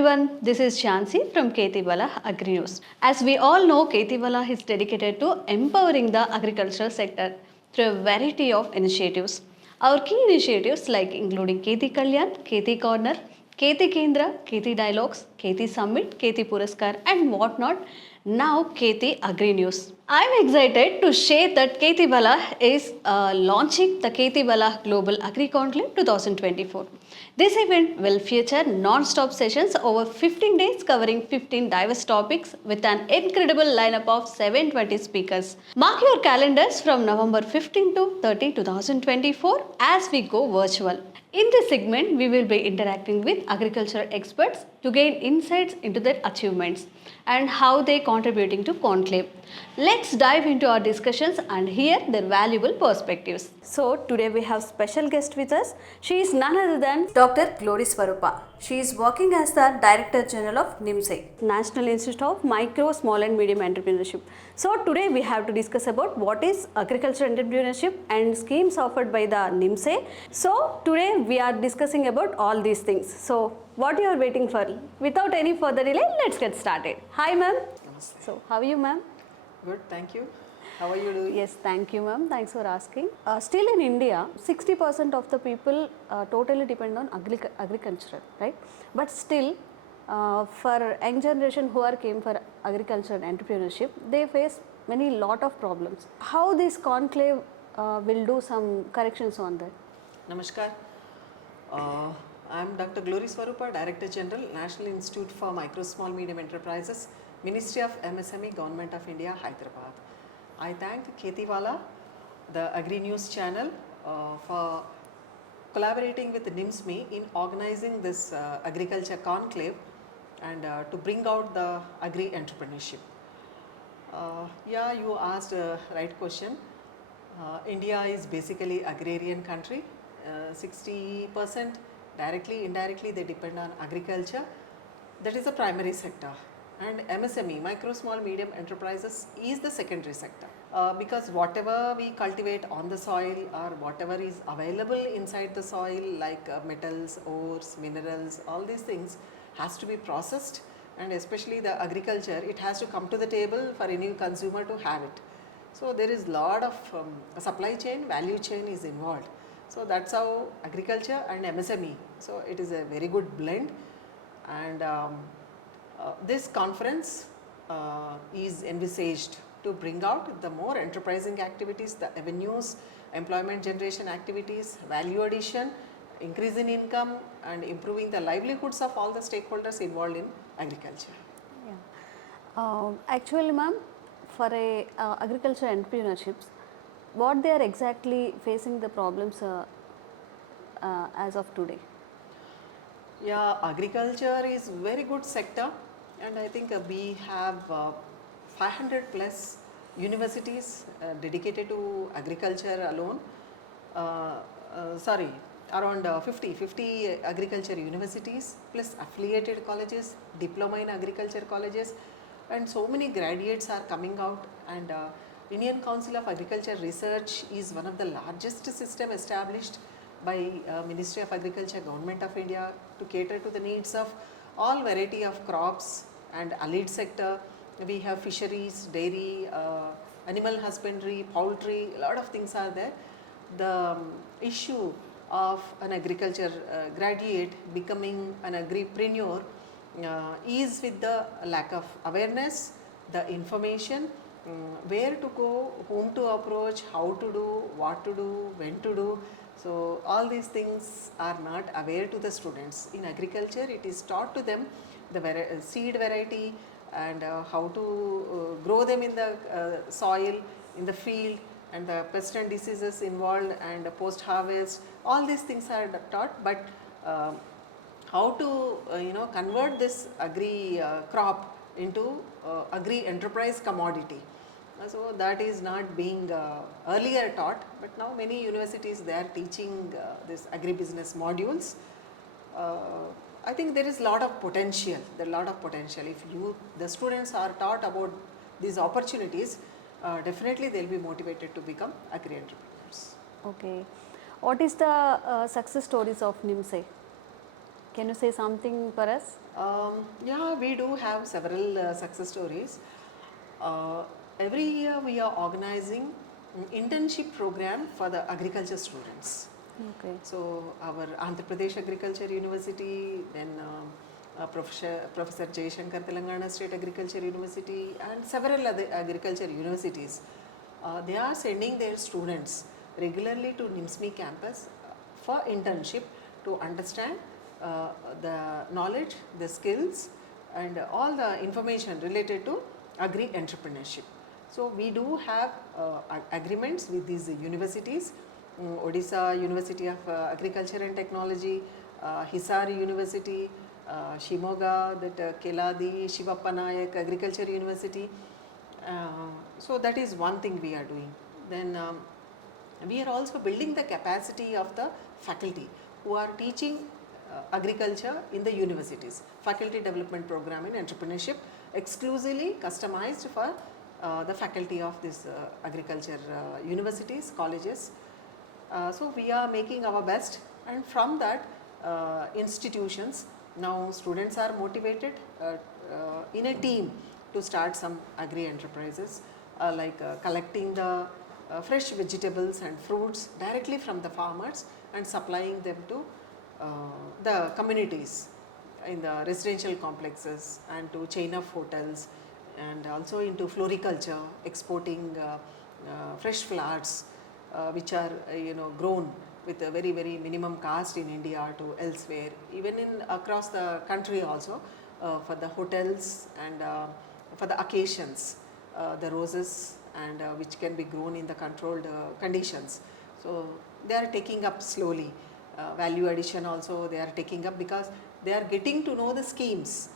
everyone, this is Shansi from KhetiValah Agri News. As we all know, KhetiValah is dedicated to empowering the agricultural sector through a variety of initiatives. Our key initiatives like including KhetiKalyan, KhetiCorner, KhetiKendra, KhetiDialogues, KhetiSummit, KhetiPurskar and whatnot. Now Kheti Agri News. I am excited to share that KhetiValah is launching the KhetiValah Global Agri Conclave 2024. This event will feature non-stop sessions over 15 days covering 15 diverse topics with an incredible lineup of 720 speakers. Mark your calendars from November 15 to 30, 2024 as we go virtual. In this segment, we will be interacting with agricultural experts to gain insights into their achievements and how they are contributing to Conclave. Let's dive into our discussions and hear their valuable perspectives. So today we have special guest with us. She is none other than Dr. Glory Swarupa. She is working as the Director General of NI-MSME, National Institute of Micro, Small and Medium Entrepreneurship. So today we have to discuss about what is agricultural entrepreneurship and schemes offered by the NI-MSME. So today we are discussing about all these things. So what you are waiting for? Without any further delay, let's get started. Hi ma'am. Namaste. So how are you ma'am? Good, thank you. How are you doing? Yes, thank you ma'am. Thanks for asking. Still in India, 60% of the people totally depend on agriculture, right? But still, for young generation who are came for agriculture and entrepreneurship, they face many lot of problems. How this conclave will do some corrections on that? Namaskar. I am Dr. Glory Swarupa, Director General, National Institute for Micro, Small, Medium Enterprises, Ministry of MSME, Government of India, Hyderabad. I thank KhetiValah, the Agri News channel, for collaborating with NI-MSME in organizing this agriculture conclave and to bring out the agri entrepreneurship. Yeah, you asked a right question. India is basically agrarian country. 60% directly, indirectly they depend on agriculture. That is the primary sector. And MSME, micro, small, medium enterprises is the secondary sector. Because whatever we cultivate on the soil or whatever is available inside the soil like metals, ores, minerals, all these things has to be processed, and especially the agriculture, it has to come to the table for any consumer to have it. So there is lot of supply chain, value chain is involved. So that's how agriculture and MSME, so it is a very good blend. And this conference is envisaged to bring out the more enterprising activities, the avenues, employment generation activities, value addition, increase in income and improving the livelihoods of all the stakeholders involved in agriculture. Yeah. Actually ma'am, for a agriculture entrepreneurships, what they are exactly facing the problems as of today? Yeah, agriculture is very good sector, and I think we have 500 plus universities dedicated to agriculture alone. Around 50 agriculture universities plus affiliated colleges, diploma in agriculture colleges, and so many graduates are coming out. And Indian Council of Agriculture Research is one of the largest system established by Ministry of Agriculture, Government of India, to cater to the needs of all variety of crops and allied sector. We have fisheries, dairy, animal husbandry, poultry, a lot of things are there. The issue of an agriculture graduate becoming an agripreneur is with the lack of awareness, the information, where to go, whom to approach, how to do, what to do, when to do. So all these things are not aware to the students. In agriculture, it is taught to them the seed variety and how to grow them in the soil, in the field, and the pest and diseases involved, and post harvest. All these things are taught, but how to convert this agri crop into agri enterprise commodity. So that is not being earlier taught, but now many universities they are teaching this agribusiness modules. I think there is lot of potential. There are lot of potential. If the students are taught about these opportunities, definitely they will be motivated to become agri entrepreneurs. Okay. What is the success stories of NI-MSME? Can you say something for us? Yeah, we do have several success stories. Uh, every year we are organizing an internship program for the agriculture students. Okay. So our Andhra Pradesh Agriculture University, then Professor Jayashankar Telangana State Agriculture University, and several other agriculture universities, they are sending their students regularly to NI-MSME campus for internship to understand uh, the knowledge, the skills, and all the information related to agri entrepreneurship. So we do have agreements with these universities. Odisha University of Agriculture and Technology, Hisari University, Shimoga, that Keladi Shivappa Nayak Agriculture University. So that is one thing we are doing. Then we are also building the capacity of the faculty who are teaching agriculture in the universities. Faculty development program in entrepreneurship exclusively customized for the faculty of this agriculture universities, colleges. So we are making our best, and from that institutions, now students are motivated in a team to start some agri enterprises, like collecting the fresh vegetables and fruits directly from the farmers and supplying them to the communities in the residential complexes and to chain of hotels, and also into floriculture, exporting fresh flowers which are grown with a very minimum cost in India to elsewhere, even in across the country also, for the hotels and for the occasions, the roses, and which can be grown in the controlled conditions. So they are taking up slowly. Value addition also they are taking up, because they are getting to know the schemes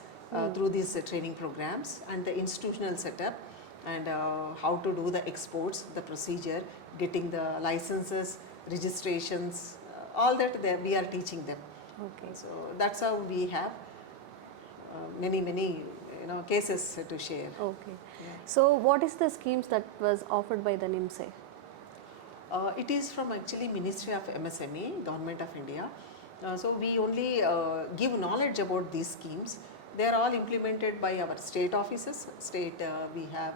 through these training programs and the institutional setup, and how to do the exports, the procedure, getting the licenses, registrations, all that we are teaching them. Okay. So that's how we have many cases to share. Okay. Yeah. So what is the schemes that was offered by the NIMSE? It is from actually Ministry of MSME, Government of India. So we only give knowledge about these schemes. They are all implemented by our state offices. State we have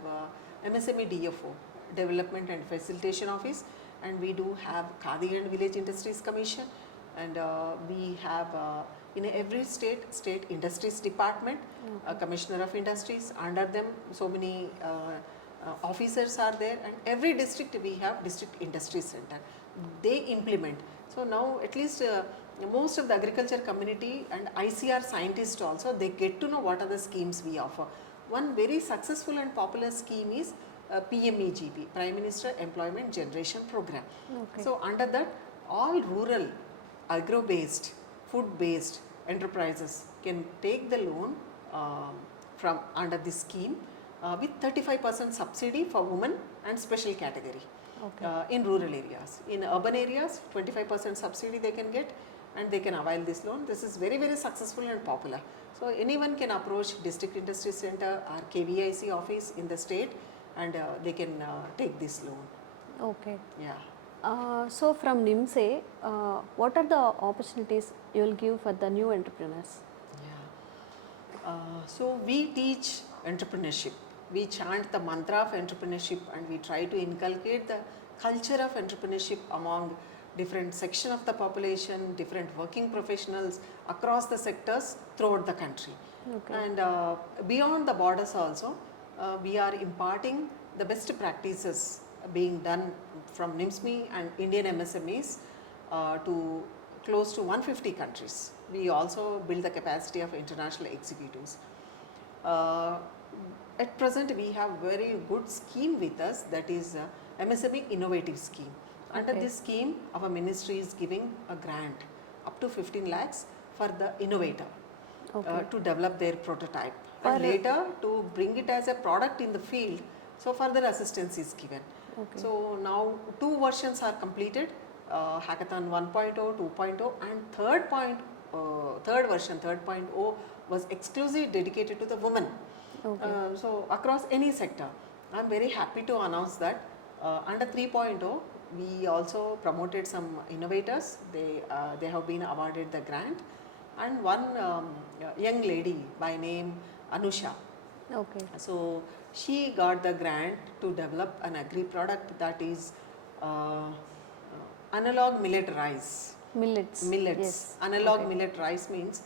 MSME DFO, Development and Facilitation Office, and we do have Khadi and Village Industries Commission, and we have in every state industries department, Commissioner of Industries. Under them, so many officers are there, and every district we have district industry center. They implement. So now at least most of the agriculture community and ICR scientists also, they get to know what are the schemes we offer. One very successful and popular scheme is PMEGP, Prime Minister Employment Generation Program. Okay. So under that, all rural, agro-based, food-based enterprises can take the loan from under this scheme with 35% subsidy for women and special category. Okay. In rural areas. In urban areas, 25% subsidy they can get, and they can avail this loan. This is very successful and popular. So anyone can approach District Industry Center or KVIC office in the state, and they can take this loan. Okay. Yeah. So from NIMSE, what are the opportunities you will give for the new entrepreneurs? Yeah. So we teach entrepreneurship. We chant the mantra of entrepreneurship, and we try to inculcate the culture of entrepreneurship among different section of the population, different working professionals across the sectors throughout the country. Okay. And beyond the borders also, we are imparting the best practices being done from NIMSME and Indian MSMEs to close to 150 countries. We also build the capacity of international executives. At present, we have very good scheme with us, that is MSME Innovative Scheme. Under Okay. this scheme, our ministry is giving a grant up to 15 lakhs for the innovator Okay. to develop their prototype, Per- and later to bring it as a product in the field. So further assistance is given. Okay. So now 2 versions are completed, Hackathon 1.0, 2.0, and third version 3.0 was exclusively dedicated to the women. Okay. So across any sector, I am very happy to announce that under 3.0 we also promoted some innovators. They have been awarded the grant, and one young lady by name Anusha. Okay. So she got the grant to develop an agri product that is analog millet rice. Millets. Millets. Yes. Analog Okay. millet rice means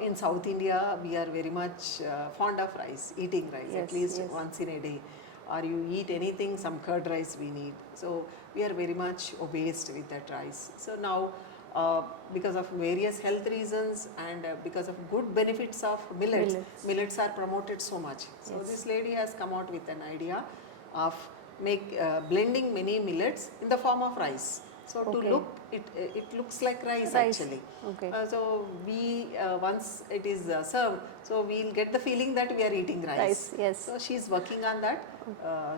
in South India we are very much fond of rice, eating rice at Yes, least yes. once in a day. Or you eat anything, some curd rice we need. So we are very much obsessed with that rice. So now because of various health reasons and because of good benefits of millets, Millets. millets are promoted so much. So Yes. this lady has come out with an idea of blending many millets in the form of rice. So to Okay. look, it looks like rice, Rice. actually. Okay. So we once it is served, so we'll get the feeling that we are eating rice. Rice, yes. So she's working on that.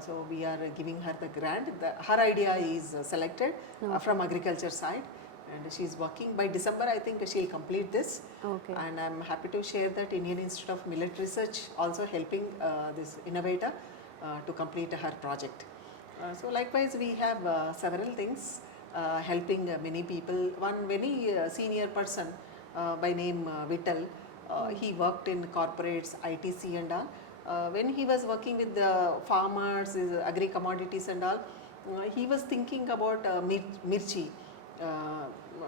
So we are giving her the grant. Her idea is selected from agriculture side, and she's working by December. I think she'll complete this. Okay. And I'm happy to share that Indian Institute of Millet Research also helping this innovator to complete her project. So likewise, we have several things helping many people. One very senior person by name Vittal, he worked in corporates, ITC and all. When he was working with the farmers, agri commodities and all, he was thinking about mirchi.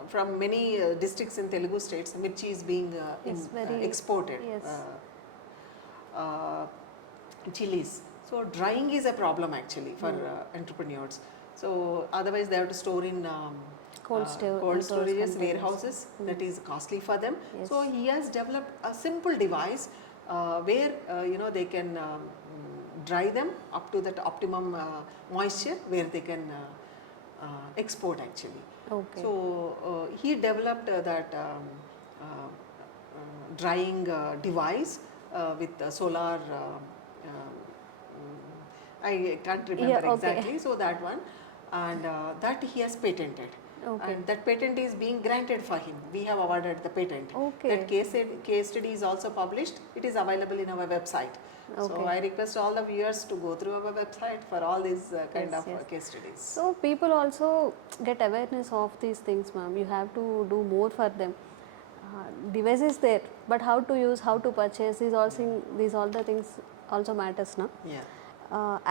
From many districts in Telugu states, mirchi is being Yes, very- exported. yes. Chilies. So drying is a problem actually for entrepreneurs. So otherwise they have to store in Cold store- cold storage storages, containers. warehouses. That is costly for them. Yes. So he has developed a simple device where they can dry them up to that optimum moisture where they can export actually. Okay. So he developed that drying device with solar. I can't remember Yeah, okay. exactly. So that one, and that he has patented. Okay. And that patent is being granted for him. We have awarded the patent. Okay. That case study is also published. It is available in our website. So Okay. I request all the viewers to go through our website for all these kind Yes, of yes. case studies. So people also get awareness of these things, ma'am. You have to do more for them. Device is there, but how to use, how to purchase, these all the things also matters, no? Yeah.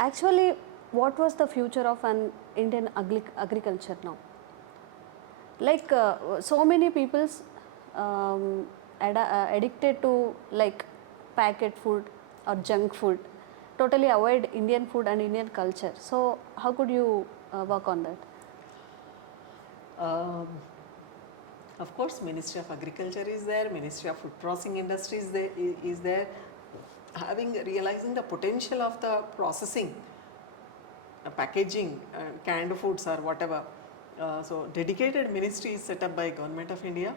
Actually, what was the future of an Indian agriculture now? Like so many people's addicted to like packet food or junk food, totally avoid Indian food and Indian culture. So how could you work on that? Of course, Ministry of Agriculture is there, Ministry of Food Processing Industry is there, realizing the potential of the processing, packaging, canned foods or whatever. So dedicated ministry is set up by Government of India.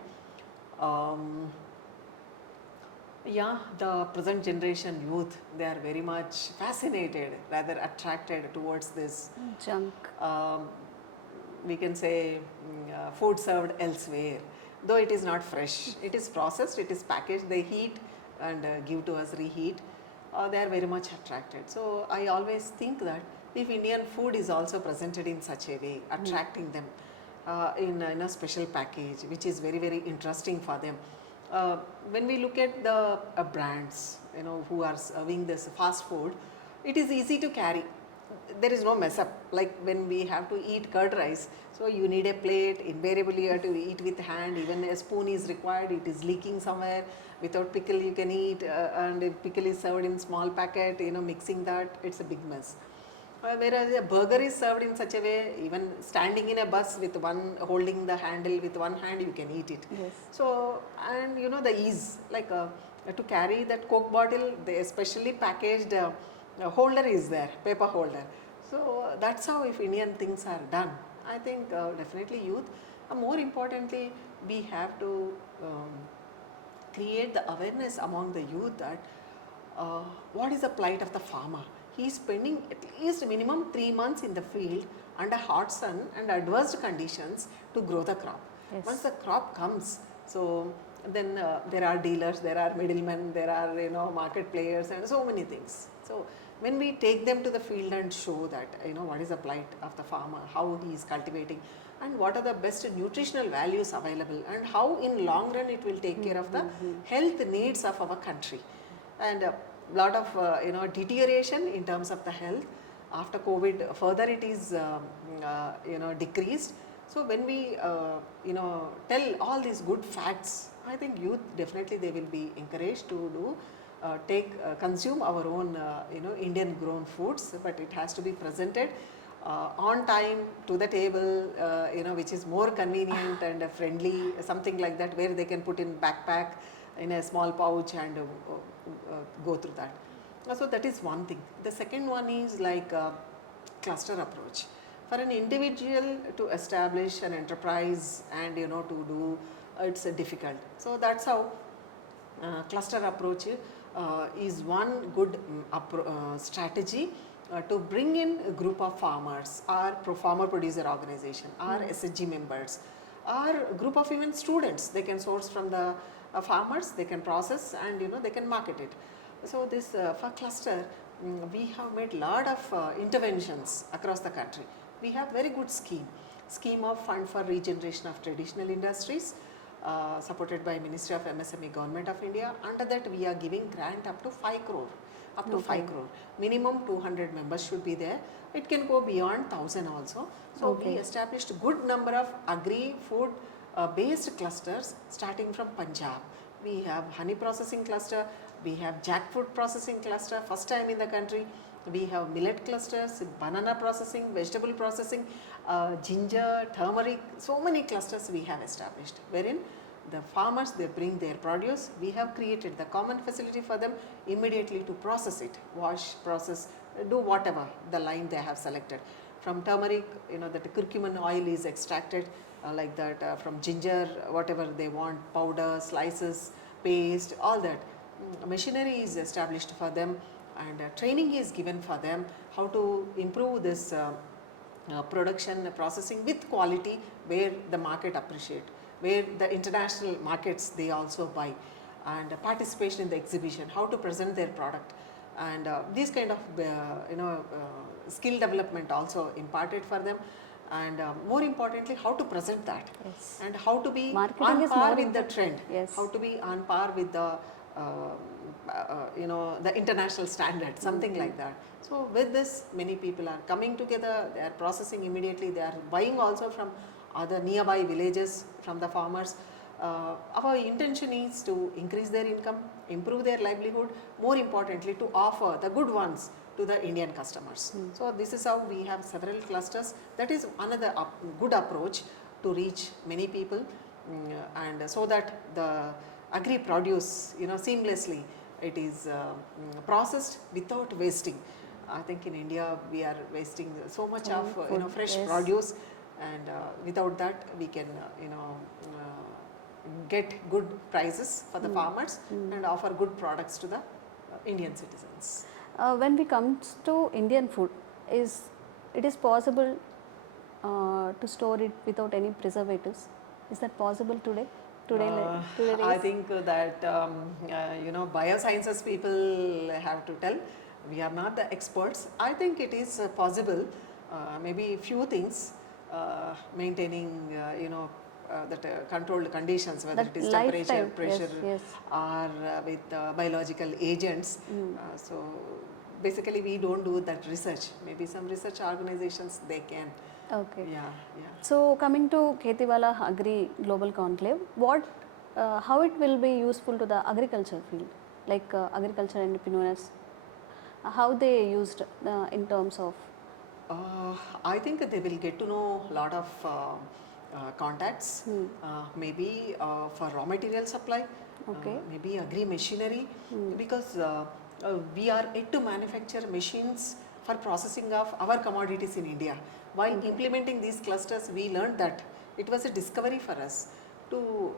The present generation youth, they are very much fascinated, rather attracted towards this Junk. we can say food served elsewhere, though it is not fresh. It is processed, it is packaged, they heat and give to us reheat. They are very much attracted. So I always think that if Indian food is also presented in such a way, attracting them in a special package, which is very, very interesting for them. When we look at the brands, who are serving this fast food, it is easy to carry. There is no mess up. Like when we have to eat curd rice, so you need a plate, invariably you have to eat with hand, even a spoon is required, it is leaking somewhere. Without pickle you can eat, and if pickle is served in small packet, mixing that, it's a big mess. Whereas a burger is served in such a way, even standing in a bus with one holding the handle with one hand, you can eat it. Yes. So, and the ease, like to carry that Coke bottle, the specially packaged holder is there, paper holder. So that's how if Indian things are done. I think definitely youth. More importantly, we have to create the awareness among the youth that what is the plight of the farmer. He is spending at least minimum 3 months in the field under hot sun and adverse conditions to grow the crop. Yes. Once the crop comes, so then there are dealers, there are middlemen, there are market players, and so many things. So when we take them to the field and show that what is the plight of the farmer, how he is cultivating, and what are the best nutritional values available, and how in long run it will take care of the health needs of our country, and a lot of deterioration in terms of the health after COVID. Further it is decreased. So when we tell all these good facts, I think youth definitely they will be encouraged to do consume our own Indian grown foods, but it has to be presented on time to the table, which is more convenient and friendly, something like that, where they can put in backpack in a small pouch and go through that. So that is one thing. The second one is like cluster approach. For an individual to establish an enterprise and to do, it's difficult. So that's how cluster approach is one good strategy to bring in a group of farmers or farmer producer organization or SHG members or group of even students. They can source from the farmers, they can process, and they can market it. So this for cluster, we have made lot of interventions across the country. We have very good scheme of fund for regeneration of traditional industries, supported by Ministry of MSME, Government of India. Under that we are giving grant up to 5 crore. Up to 5 crore. Minimum 200 members should be there. It can go beyond 1000 also. So we established a good number of agri-food based clusters starting from Punjab. We have honey processing cluster, we have jackfruit processing cluster, first time in the country. We have millet clusters, banana processing, vegetable processing, ginger, turmeric, so many clusters we have established, wherein the farmers, they bring their produce. We have created the common facility for them immediately to process it, wash, process, do whatever the line they have selected. From turmeric, that curcumin oil is extracted like that, from ginger, whatever they want, powder, slices, paste, all that. Machinery is established for them, and training is given for them how to improve this production processing with quality, where the market appreciate, where the international markets they also buy, and participation in the exhibition, how to present their product, and these kind of skill development also imparted for them, and more importantly how to present that, and how to be Marketing on par with the important. trend, how to be on par with the the international standard, something like that. So with this, many people are coming together, they are processing immediately, they are buying also from other nearby villages from the farmers. Our intention is to increase their income, improve their livelihood, more importantly to offer the good ones to the Indian customers. So this is how we have several clusters. That is another good approach to reach many people, and so that the agri produce seamlessly it is processed without wasting. I think in India we are wasting so much of fresh produce, and without that we can get good prices for the farmers and offer good products to the Indian citizens. When we come to Indian food, it is possible to store it without any preservatives? Is that possible today? I think that biosciences people have to tell. We are not the experts. I think it is possible. Maybe few things, maintaining that controlled conditions, whether That it is lifetime, temperature, pressure, yes. or with biological agents. So basically we don't do that research. Maybe some research organizations they can. Okay. Yeah. So coming to KhetiValah Agri Global Conclave, how it will be useful to the agriculture field, like agriculture entrepreneurs, how they used in terms of? I think they will get to know a lot of contacts, maybe for raw material supply, maybe agri machinery, because we are yet to manufacture machines for processing of our commodities in India. While implementing these clusters, we learned that it was a discovery for us to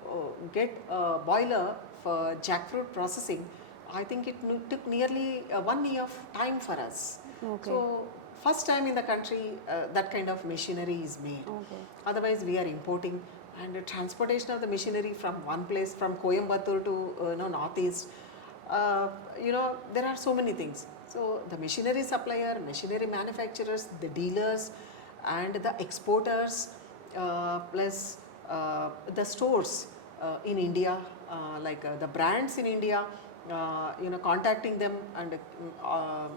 get a boiler for jackfruit processing. I think it took nearly 1 year of time for us. So first time in the country that kind of machinery is made. Otherwise we are importing and the transportation of the machinery from one place, from Coimbatore to northeast. There are so many things. So the machinery supplier, machinery manufacturers, the dealers, and the exporters, plus the stores in India, the brands in India, contacting them and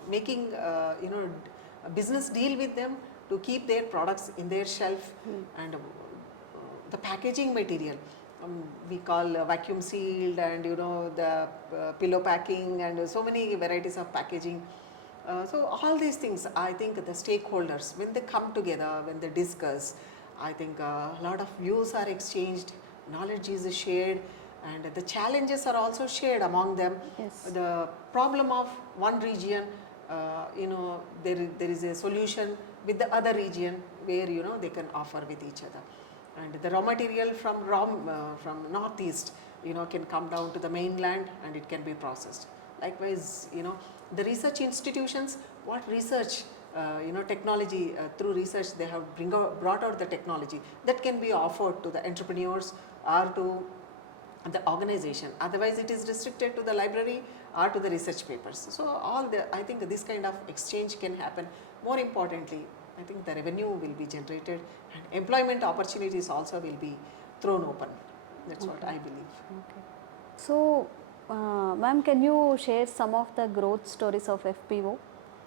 making a business deal with them to keep their products in their shelf, and the packaging material. We call vacuum sealed, and the pillow packing, and so many varieties of packaging. So all these things, I think the stakeholders, when they come together, when they discuss, I think a lot of views are exchanged, knowledge is shared, and the challenges are also shared among them. Yes. The problem of one region, there is a solution with the other region where they can offer with each other. And the raw material from northeast can come down to the mainland, and it can be processed. Likewise, the research institutions, what research, technology, through research they have brought out the technology that can be offered to the entrepreneurs or to the organization. Otherwise it is restricted to the library or to the research papers. So I think this kind of exchange can happen. More importantly, I think the revenue will be generated, and employment opportunities also will be thrown open. That's what I believe. Okay. So, ma'am, can you share some of the growth stories of FPO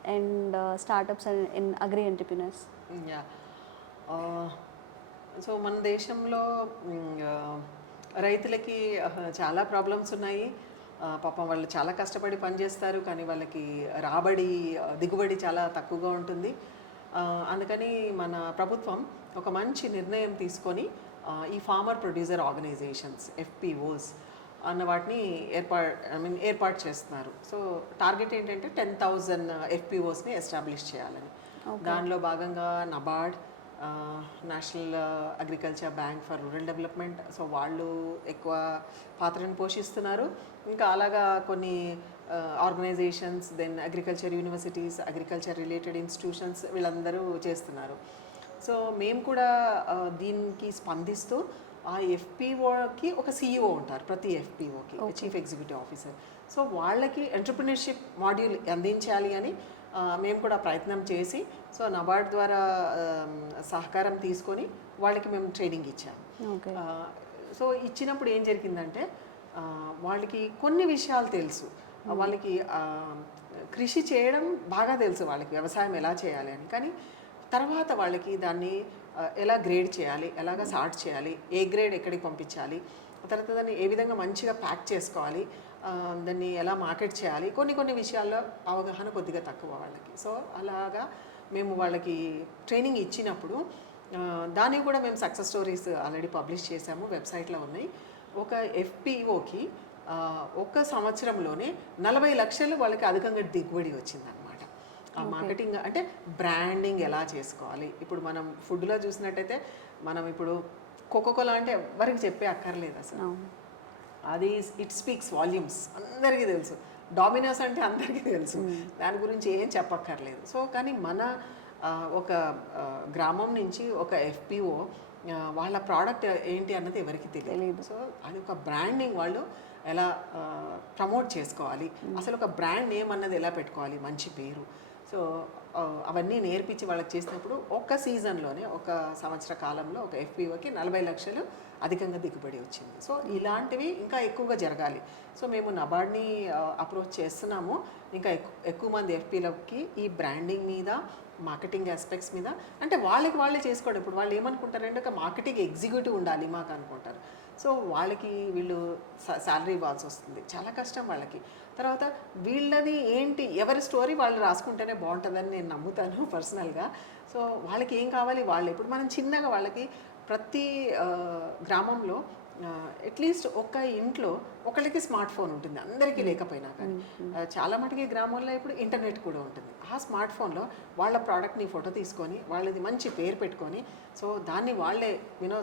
and startups in agri entrepreneurs? Yeah. So మన దేశంలో రైతులకి చాలా problems ఉన్నాయి. పాపం వాళ్ళు చాలా కష్టపడి పనిచేస్తారు, కానీ వాళ్ళకి దిగుబడి చాలా తక్కువగా ఉంటుంది. అందుకని మన ప్రభుత్వం ఒక మంచి నిర్ణయం తీసుకొని ఈ ఫార్మర్ ప్రొడ్యూసర్ ఆర్గనైజేషన్స్, FPOs అన్న వాటిని ఏర్పాటు చేస్తున్నారు. సో టార్గెట్ ఏంటంటే 10,000 FPOస్ని ఎస్టాబ్లిష్ చేయాలని. దానిలో భాగంగా NABARD, National Agriculture Bank for Rural Development, so వాళ్ళు ఎక్కువ పాత్రను పోషిస్తున్నారు. ఇంకా అలాగా కొన్ని organisations, then agriculture universities, agriculture related institutions, వీళ్ళందరూ చేస్తున్నారు. సో మేము కూడా దీనికి స్పందిస్తూ ఆ FPOకి ఒక CEO ఉంటారు, ప్రతి FPOకి చీఫ్ ఎగ్జిక్యూటివ్ ఆఫీసర్. సో వాళ్ళకి ఎంటర్‌ప్రెన్యూర్‌షిప్ మాడ్యూల్ అందించాలి అని మేము కూడా ప్రయత్నం చేసి, సో నబార్డ్ ద్వారా సహకారం తీసుకొని వాళ్ళకి మేము ట్రైనింగ్ ఇచ్చాము. సో ఇచ్చినప్పుడు ఏం జరిగిందంటే, వాళ్ళకి కొన్ని విషయాలు తెలుసు, వాళ్ళకి కృషి చేయడం బాగా తెలుసు, వాళ్ళకి వ్యవసాయం ఎలా చేయాలి అని. కానీ తర్వాత వాళ్ళకి దాన్ని ఎలా గ్రేడ్ చేయాలి, ఎలాగ సార్ట్ చేయాలి, ఏ గ్రేడ్ ఎక్కడికి పంపించాలి, తర్వాత దాన్ని ఏ విధంగా మంచిగా ప్యాక్ చేసుకోవాలి, దాన్ని ఎలా మార్కెట్ చేయాలి, కొన్ని విషయాల్లో అవగాహన కొద్దిగా తక్కువ వాళ్ళకి. సో అలాగా మేము వాళ్ళకి ట్రైనింగ్ ఇచ్చినప్పుడు దాన్ని కూడా మేము సక్సెస్ స్టోరీస్ ఆల్రెడీ పబ్లిష్ చేసాము, వెబ్సైట్లో ఉన్నాయి. ఒక FPOకి ఒక సంవత్సరంలోనే 40 లక్షలు వాళ్ళకి అధికంగా దిగుబడి వచ్చిందనమాట. ఆ మార్కెటింగ్ అంటే బ్రాండింగ్ ఎలా చేసుకోవాలి. ఇప్పుడు మనం ఫుడ్లో చూసినట్టయితే, మనం ఇప్పుడు కోకోకోలా అంటే ఎవరికి చెప్పే అక్కర్లేదు అసలు, అది ఇట్ స్పీక్స్ వాల్యూమ్స్, అందరికీ తెలుసు. డామినోస్ అంటే అందరికీ తెలుసు, దాని గురించి ఏం చెప్పక్కర్లేదు. సో కానీ మన ఒక గ్రామం నుంచి ఒక FPO వాళ్ళ ప్రోడక్ట్ ఏంటి అన్నది ఎవరికి తెలియదు. సో అది ఒక బ్రాండింగ్ వాళ్ళు ఎలా ప్రమోట్ చేసుకోవాలి, అసలు ఒక బ్రాండ్ నేమ్ అన్నది ఎలా పెట్టుకోవాలి, మంచి పేరు. సో అవన్నీ నేర్పించి వాళ్ళకి చేసినప్పుడు ఒక సీజన్లోనే, ఒక సంవత్సర కాలంలో ఒక FPOకి 40 లక్షలు అధికంగా దిగుబడి వచ్చింది. సో ఇలాంటివి ఇంకా ఎక్కువగా జరగాలి. సో మేము నబార్డ్ని అప్రోచ్ చేస్తున్నాము, ఇంకా ఎక్కువ మంది FPOలకి ఈ బ్రాండింగ్ మీద, మార్కెటింగ్ ఆస్పెక్ట్స్ మీద, అంటే వాళ్ళే చేసుకోవడం. ఇప్పుడు వాళ్ళు ఏమనుకుంటారంటే, ఒక మార్కెటింగ్ ఎగ్జిక్యూటివ్ ఉండాలి మాకు అనుకుంటారు. సో వాళ్ళకి వీళ్ళు శాలరీ ఇవ్వాల్సి వస్తుంది, చాలా కష్టం వాళ్ళకి. తర్వాత వీళ్ళది ఏంటి, ఎవరి స్టోరీ వాళ్ళు రాసుకుంటేనే బాగుంటుందని నేను నమ్ముతాను పర్సనల్గా. సో వాళ్ళకి ఏం కావాలి, వాళ్ళు ఇప్పుడు మనం చిన్నగా వాళ్ళకి ప్రతి గ్రామంలో అట్లీస్ట్ ఒక ఇంట్లో ఒకళ్ళకి స్మార్ట్ ఫోన్ ఉంటుంది, అందరికీ లేకపోయినా కానీ. చాలా మటుకి గ్రామాల్లో ఇప్పుడు ఇంటర్నెట్ కూడా ఉంటుంది. ఆ స్మార్ట్ ఫోన్లో వాళ్ళ ప్రోడక్ట్ని ఫోటో తీసుకొని, వాళ్ళది మంచి పేరు పెట్టుకొని, సో దాన్ని వాళ్ళే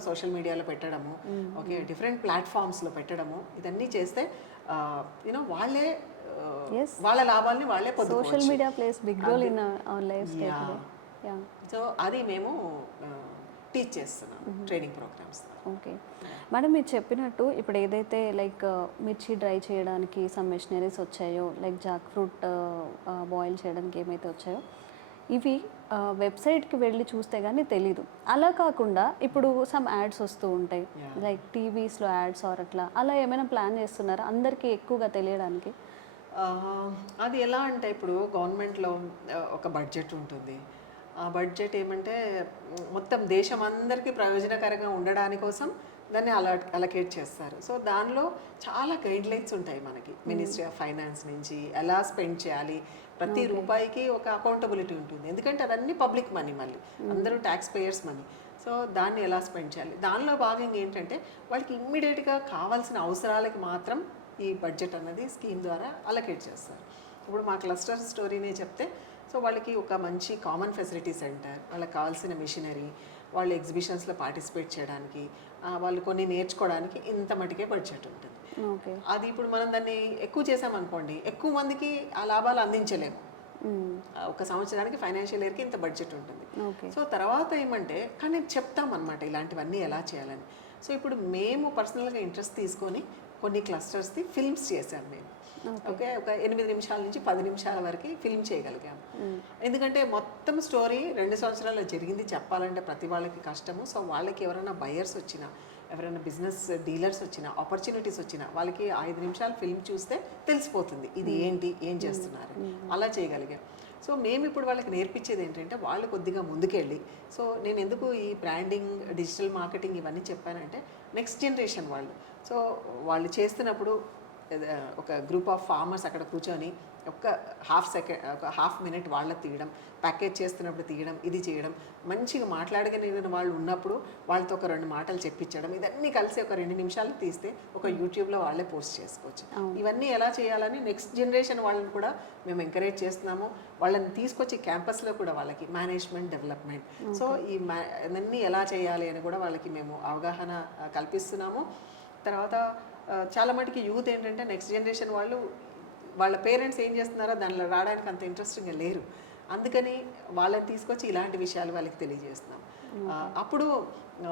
సోషల్ మీడియాలో పెట్టడము, ఓకే, డిఫరెంట్ ప్లాట్ఫామ్స్లో పెట్టడము, ఇదన్నీ చేస్తే వాళ్ళే వాళ్ళ లాభాలని వాళ్ళే పొందుకోవచ్చు. Social media plays big role in our life. So అది మేము టీచ్ చేస్తున్నాను ట్రైనింగ్ ప్రోగ్రామ్స్. ఓకే మేడం, మీరు చెప్పినట్టు ఇప్పుడు ఏదైతే లైక్ మిర్చి డ్రై చేయడానికి సమ్ మెషినరీస్ వచ్చాయో, లైక్ జాక్ ఫ్రూట్ బాయిల్ చేయడానికి ఏమైతే వచ్చాయో, ఇవి వెబ్సైట్కి వెళ్ళి చూస్తే కానీ తెలీదు. అలా కాకుండా ఇప్పుడు సమ్ యాడ్స్ వస్తూ ఉంటాయి, లైక్ టీవీస్లో యాడ్స్ ఆర్ అలా ఏమైనా ప్లాన్ చేస్తున్నారా అందరికీ ఎక్కువగా తెలియడానికి? అది ఎలా అంటే ఇప్పుడు గవర్నమెంట్లో ఒక బడ్జెట్ ఉంటుంది. ఆ బడ్జెట్ ఏమంటే మొత్తం దేశం అందరికీ ప్రయోజనకరంగా ఉండడాని కోసం దాన్ని అలకేట్ చేస్తారు. సో దానిలో చాలా గైడ్లైన్స్ ఉంటాయి మనకి మినిస్ట్రీ ఆఫ్ ఫైనాన్స్ నుంచి. ఎలా స్పెండ్ చేయాలి, ప్రతి రూపాయికి ఒక అకౌంటబిలిటీ ఉంటుంది. ఎందుకంటే అదన్నీ పబ్లిక్ మనీ, మళ్ళీ అందరూ ట్యాక్స్ పేయర్స్ మనీ. సో దాన్ని ఎలా స్పెండ్ చేయాలి, దానిలో భాగంగా ఏంటంటే వాళ్ళకి ఇమ్మీడియట్గా కావాల్సిన అవసరాలకి మాత్రం ఈ బడ్జెట్ అన్నది స్కీమ్ ద్వారా అలకేట్ చేస్తారు. ఇప్పుడు మా క్లస్టర్ స్టోరీనే చెప్తే, సో వాళ్ళకి ఒక మంచి కామన్ ఫెసిలిటీ సెంటర్, వాళ్ళకి కావాల్సిన మిషనరీ, వాళ్ళు ఎగ్జిబిషన్స్లో పార్టిసిపేట్ చేయడానికి, వాళ్ళు కొన్ని నేర్చుకోవడానికి ఇంత మటుకే బడ్జెట్ ఉంటుంది. అది ఇప్పుడు మనం దాన్ని ఎక్కువ చేసామనుకోండి, ఎక్కువ మందికి ఆ లాభాలు అందించలేము. ఒక సంవత్సరానికి ఫైనాన్షియల్ ఇయర్కి ఇంత బడ్జెట్ ఉంటుంది. సో తర్వాత ఏమంటే కానీ చెప్తాం అనమాట ఇలాంటివన్నీ ఎలా చేయాలని. సో ఇప్పుడు మేము పర్సనల్గా ఇంట్రెస్ట్ తీసుకొని కొన్ని క్లస్టర్స్ది ఫిల్మ్స్ చేశాం మేము. ఓకే, ఒక 8 నిమిషాల నుంచి 10 నిమిషాల వరకు ఫిల్మ్ చేయగలిగాము. ఎందుకంటే మొత్తం స్టోరీ 2 సంవత్సరాల్లో జరిగింది చెప్పాలంటే ప్రతి వాళ్ళకి కష్టము. సో వాళ్ళకి ఎవరైనా బయర్స్ వచ్చినా, ఎవరైనా బిజినెస్ డీలర్స్ వచ్చినా, ఆపర్చునిటీస్ వచ్చినా వాళ్ళకి 5 నిమిషాలు ఫిల్మ్ చూస్తే తెలిసిపోతుంది ఇది ఏంటి, ఏం చేస్తున్నారు. అలా చేయగలిగాం. సో మేము ఇప్పుడు వాళ్ళకి నేర్పించేది ఏంటంటే వాళ్ళు కొద్దిగా ముందుకెళ్ళి, సో నేను ఎందుకు ఈ బ్రాండింగ్, డిజిటల్ మార్కెటింగ్ ఇవన్నీ చెప్పానంటే నెక్స్ట్ జనరేషన్ వాళ్ళు. సో వాళ్ళు చేస్తున్నప్పుడు ఒక గ్రూప్ ఆఫ్ ఫార్మర్స్ అక్కడ కూర్చొని ఒక హాఫ్ మినిట్ వాళ్ళ తీయడం, ప్యాకేజ్ చేస్తున్నప్పుడు తీయడం, ఇది చేయడం, మంచిగా మాట్లాడగలిగిన వాళ్ళు ఉన్నప్పుడు వాళ్ళతో ఒక 2 మాటలు చెప్పించడం, ఇదన్నీ కలిసి ఒక 2 నిమిషాలు తీస్తే ఒక యూట్యూబ్లో వాళ్ళే పోస్ట్ చేసుకోవచ్చు. ఇవన్నీ ఎలా చేయాలని నెక్స్ట్ జనరేషన్ వాళ్ళని కూడా మేము ఎంకరేజ్ చేస్తున్నాము. వాళ్ళని తీసుకొచ్చి క్యాంపస్లో కూడా వాళ్ళకి మేనేజ్మెంట్ డెవలప్మెంట్, సో ఇవన్నీ ఎలా చేయాలి అని కూడా వాళ్ళకి మేము అవగాహన కల్పిస్తున్నాము. తర్వాత చాలా మటుకి యూత్ ఏంటంటే నెక్స్ట్ జనరేషన్ వాళ్ళు వాళ్ళ పేరెంట్స్ ఏం చేస్తున్నారో దానిలో రావడానికి అంత ఇంట్రెస్టింగ్గా లేరు. అందుకని వాళ్ళని తీసుకొచ్చి ఇలాంటి విషయాలు వాళ్ళకి తెలియజేస్తున్నాం. అప్పుడు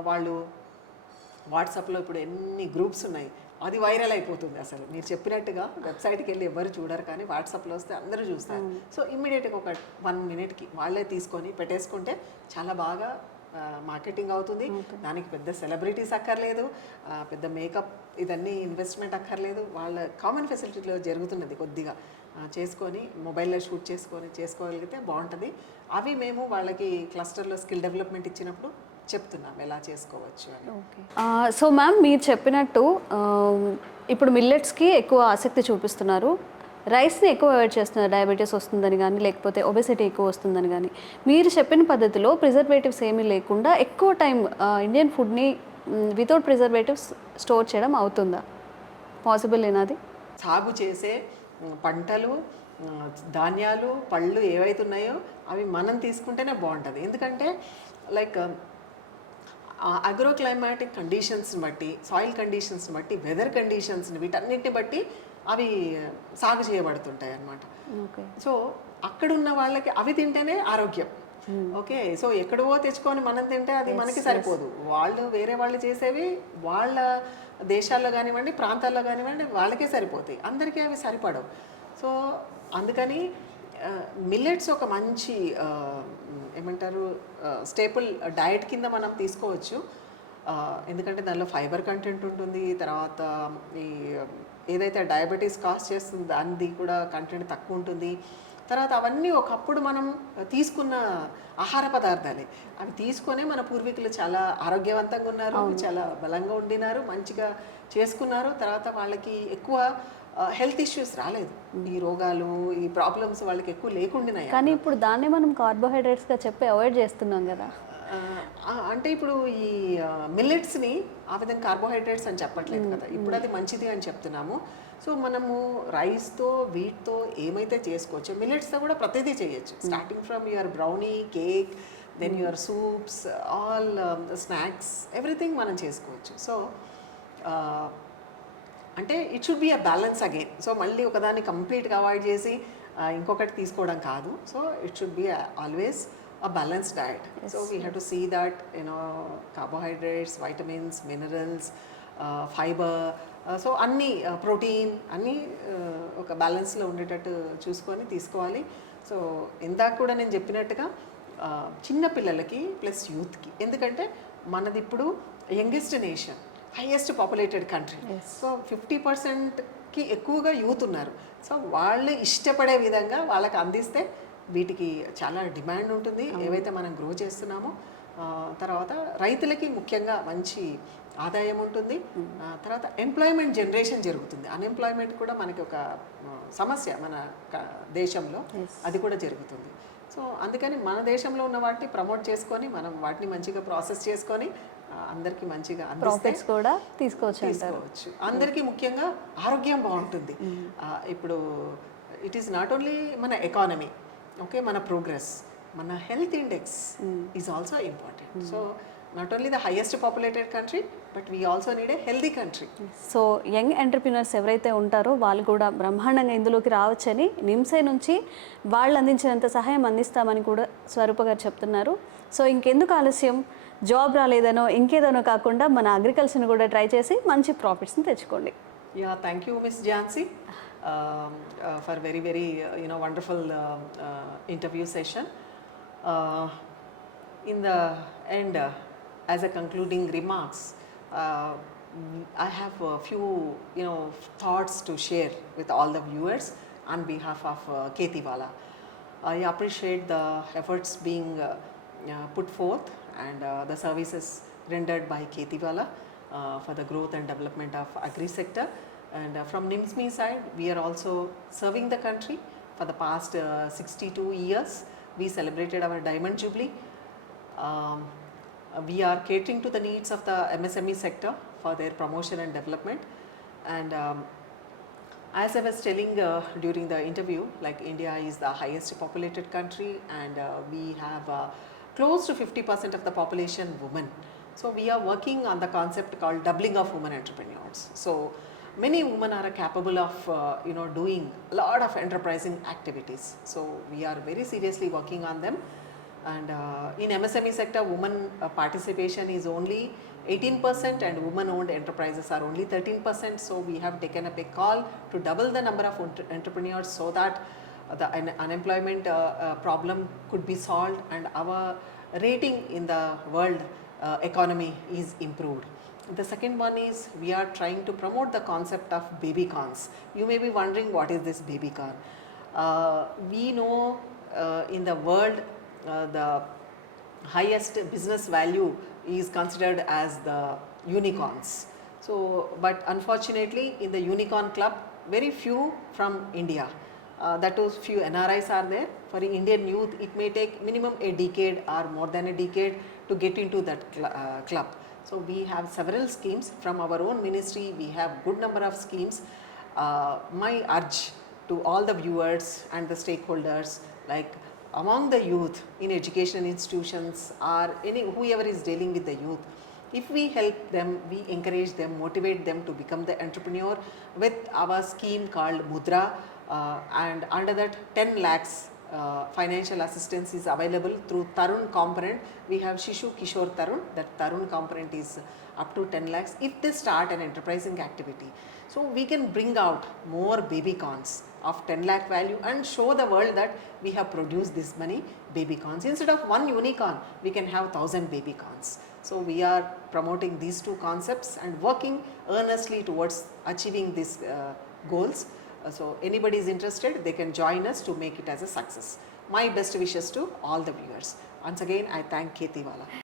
వాళ్ళు వాట్సాప్లో ఇప్పుడు ఎన్ని గ్రూప్స్ ఉన్నాయి, అది వైరల్ అయిపోతుంది. అసలు మీరు చెప్పినట్టుగా వెబ్సైట్కి వెళ్ళి ఎవరు చూడరు, కానీ వాట్సాప్లో వస్తే అందరూ చూస్తారు. సో ఇమ్మీడియట్గా ఒక 1 మినిట్కి వాళ్ళే తీసుకొని పెట్టేసుకుంటే చాలా బాగా మార్కెటింగ్ అవుతుంది. దానికి పెద్ద సెలబ్రిటీస్ అక్కర్లేదు, పెద్ద మేకప్ ఇదన్నీ ఇన్వెస్ట్మెంట్ అక్కర్లేదు. వాళ్ళ కామన్ ఫెసిలిటీలో జరుగుతున్నది కొద్దిగా చేసుకొని మొబైల్లో షూట్ చేసుకోగలిగితే బాగుంటుంది. అవి మేము వాళ్ళకి క్లస్టర్లో స్కిల్ డెవలప్మెంట్ ఇచ్చినప్పుడు చెప్తున్నాం ఎలా చేసుకోవచ్చు అని. సో మ్యామ్, మీరు చెప్పినట్టు ఇప్పుడు మిల్లెట్స్కి ఎక్కువ ఆసక్తి చూపిస్తున్నారు, రైస్ని ఎక్కువ అవాయిడ్ చేస్తున్నారు, డయాబెటీస్ వస్తుందని కానీ లేకపోతే ఒబెసిటీ ఎక్కువ వస్తుందని కానీ. మీరు చెప్పిన పద్ధతిలో ప్రిజర్వేటివ్స్ ఏమీ లేకుండా ఎక్కువ టైం ఇండియన్ ఫుడ్ని వితౌట్ ప్రిజర్వేటివ్స్ స్టోర్ చేయడం అవుతుందా? పాసిబుల్ ఏనాది? సాగు చేసే పంటలు, ధాన్యాలు, పళ్ళు ఏవైతే ఉన్నాయో అవి మనం తీసుకుంటేనే బాగుంటుంది. ఎందుకంటే లైక్ అగ్రో క్లైమాటిక్ కండిషన్స్ని బట్టి, సాయిల్ కండిషన్స్ని బట్టి, వెదర్ కండిషన్స్ని, వీటన్నిటిని బట్టి అవి సాగు చేయబడుతుంటాయి అన్నమాట. సో అక్కడున్న వాళ్ళకి అవి తింటేనే ఆరోగ్యం. ఓకే, సో ఎక్కడో తెచ్చుకొని మనం తింటే అది మనకి సరిపోదు. వాళ్ళు వేరే వాళ్ళు చేసేవి వాళ్ళ దేశాల్లో కానివ్వండి, ప్రాంతాల్లో కానివ్వండి వాళ్ళకే సరిపోతాయి, అందరికీ అవి సరిపడవు. సో అందుకని మిల్లెట్స్ ఒక మంచి ఏమంటారు స్టేపుల్ డయట్ కింద మనం తీసుకోవచ్చు. ఎందుకంటే దానిలో ఫైబర్ కంటెంట్ ఉంటుంది. తర్వాత ఈ ఏదైతే డయాబెటీస్ కాజ్ చేస్తుందో దానిది కూడా కంటెంట్ తక్కువ ఉంటుంది. తర్వాత అవన్నీ ఒకప్పుడు మనం తీసుకున్న ఆహార పదార్థాలే. అవి తీసుకొనే మన పూర్వీకులు చాలా ఆరోగ్యవంతంగా ఉన్నారు, చాలా బలంగా ఉండినారు, మంచిగా చేసుకున్నారు. తర్వాత వాళ్ళకి ఎక్కువ హెల్త్ ఇష్యూస్ రాలేదు, ఈ రోగాలు, ఈ ప్రాబ్లమ్స్ వాళ్ళకి ఎక్కువ లేకుండాయి. కానీ ఇప్పుడు దాన్నే మనం కార్బోహైడ్రేట్స్గా చెప్పి అవాయిడ్ చేస్తున్నాం కదా. అంటే ఇప్పుడు ఈ మిల్లెట్స్ని ఆ విధంగా కార్బోహైడ్రేట్స్ అని చెప్పట్లేదు కదా, ఇప్పుడు అది మంచిది అని చెప్తున్నాము. సో మనము రైస్తో, వీట్తో ఏమైతే చేసుకోవచ్చు, మిల్లెట్స్తో కూడా ప్రతిదీ చేయొచ్చు. Starting from your brownie, cake, then your soups, all snacks, everything మనం చేసుకోవచ్చు. సో అంటే it should be a balance again. So మళ్ళీ ఒకదాన్ని కంప్లీట్గా అవాయిడ్ చేసి ఇంకొకటి తీసుకోవడం కాదు. So it should be always a balanced diet. So we have to see that, you know, carbohydrates, vitamins, minerals, fiber, so అన్నీ ప్రోటీన్ అన్నీ ఒక బ్యాలెన్స్లో ఉండేటట్టు చూసుకొని తీసుకోవాలి. సో ఇందాక కూడా నేను చెప్పినట్టుగా చిన్న పిల్లలకి ప్లస్ యూత్కి, ఎందుకంటే మనది ఇప్పుడు youngest nation, highest populated country. So 50%కి ఎక్కువగా యూత్ ఉన్నారు. సో వాళ్ళు ఇష్టపడే విధంగా వాళ్ళకి అందిస్తే వీటికి చాలా డిమాండ్ ఉంటుంది ఏవైతే మనం గ్రో చేస్తున్నామో. తర్వాత రైతులకి ముఖ్యంగా మంచి ఆదాయం ఉంటుంది. తర్వాత ఎంప్లాయ్మెంట్ జనరేషన్ జరుగుతుంది. అన్ఎంప్లాయ్మెంట్ కూడా మనకి ఒక సమస్య మన దేశంలో, అది కూడా జరుగుతుంది. సో అందుకని మన దేశంలో ఉన్న వాటిని ప్రమోట్ చేసుకొని మనం వాటిని మంచిగా ప్రాసెస్ చేసుకొని అందరికీ మంచిగా ప్రాఫిట్స్ కూడా తీసుకోవచ్చు. అందరికీ ముఖ్యంగా ఆరోగ్యం బాగుంటుంది. ఇప్పుడు ఇట్ ఈస్ నాట్ ఓన్లీ మన ఎకానమీ, ఓకే, మన ప్రోగ్రెస్, మన health index is also important. So not only the highest populated country, but we also need a healthy country. So young entrepreneurs ఎవరైతే ఉంటారో వాళ్ళు కూడా బ్రహ్మాండంగా ఇందులోకి రావచ్చని, నిమ్సే నుంచి వాళ్ళు అందించినంత సహాయం అందిస్తామని కూడా స్వరూప గారు చెప్తున్నారు. సో ఇంకెందుకు ఆలస్యం, జాబ్ రాలేదనో ఇంకేదనో కాకుండా మన అగ్రికల్చర్ని కూడా ట్రై చేసి మంచి ప్రాఫిట్స్ని తెచ్చుకోండి. Yeah, thank you miss Jhansi for very wonderful interview session. In the end, as a concluding remarks, I have a few thoughts to share with all the viewers on behalf of KhetiValah. I appreciate the efforts being put forth and the services rendered by KhetiValah for the growth and development of agri sector. And from NI-MSME side, we are also serving the country for the past 62 years. We celebrated our Diamond Jubilee. We are catering to the needs of the MSME sector for their promotion and development. And as I was telling during the interview, like India is the highest populated country, and we have close to 50% of the population women. So we are working on the concept called doubling of women entrepreneurs. So many women are capable of doing a lot of enterprising activities. So we are very seriously working on them. And in MSME sector, women participation is only 18% and women owned enterprises are only 13%. So we have taken up a call to double the number of entrepreneurs so that the unemployment problem could be solved and our rating in the world economy is improved. The second one is we are trying to promote the concept of baby corns. You may be wondering what is this baby corn. We know in the world the highest business value is considered as the unicorns. So but unfortunately in the unicorn club very few from India. That is few NRIs are there. For Indian youth it may take minimum a decade or more than a decade to get into that club. So we have several schemes from our own ministry. We have good number of schemes. My urge to all the viewers and the stakeholders, like among the youth in education institutions or whoever is dealing with the youth, if we help them, we encourage them, motivate them to become the entrepreneur with our scheme called Mudra, and under that 10 lakhs financial assistance is available through Tarun component. We have Shishu Kishore Tarun. That Tarun component is up to 10 lakhs if they start an enterprising activity. So we can bring out more baby corns of 10 lakh value and show the world that we have produced this many baby corns. Instead of one unicorn, we can have 1,000 baby corns. So we are promoting these two concepts and working earnestly towards achieving these goals. So anybody is interested, they can join us to make it as a success. My best wishes to all the viewers. Once again, I thank KhetiValah.